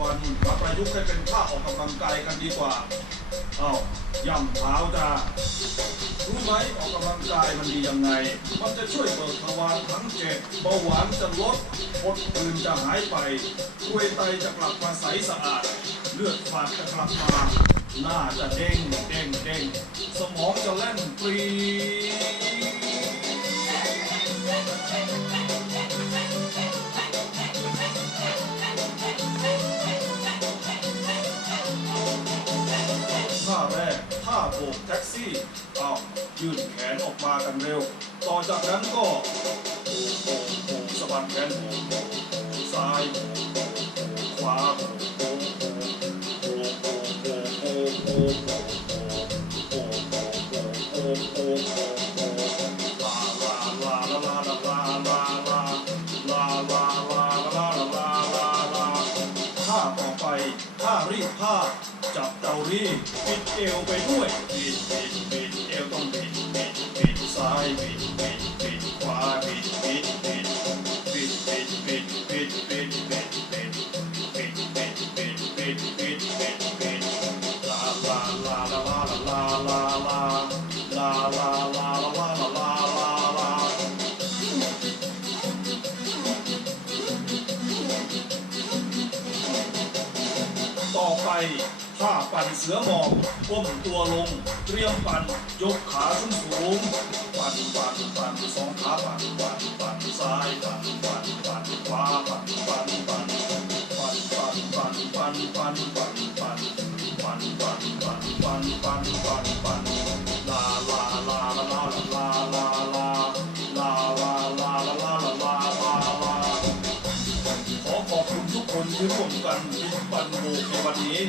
วันมาประยุกต์ให้เป็นท่าออกกำลังกายกันดีกว่าเอาย่ำเท้าจ้ารู้ไหมออกกำลังกายมันดียังไง มันจะช่วยเบิกทวารทั้งเจ็ดเบาหวานจะลดอดอื่นจะหายไปกล้วยไตจะกลับมาใสสะอาด เลือดฝาดจะกลับมาหน้าจะเด้งเด้งเด้งสมองจะแล่นปรี แรกท่าโบกแท็กซี่เอายื่นแขนออกมากันเร็ว ต่อจากนั้นก็โบกโบกโบกสะบัดแขนโบกโบกโบกซ้ายโบกโบกโบกขวาโบกโบกโบกโบกโบกโบก ต่อไปท่ารีดผ้า จับเตารีดปิดเอวไปด้วยปิดปิดปิดเอวต้องปิดปิดปิดซ้ายปิดปิดปิดขวาปิดปิดปิดปิดปิดปิดปิดปิดปิดปิดปิดปิดปิด ต่อไปท่าปั่นเสือหมอบก้มตัวลง เตรียมปั่น ยกขาสูงสูงปั่นปั่นปั่นสองขาปั่น ร่วมกันยิ้มปันโบกในวันนี้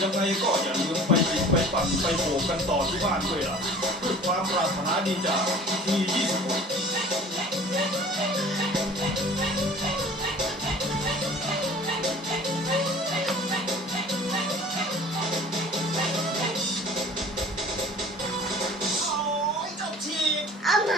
ยังไงก็อย่าลืมไปยิ้มไปปั่นไปโบกกันต่อที่บ้านด้วยล่ะเพื่อความปรารถนาดีจากที26อะไร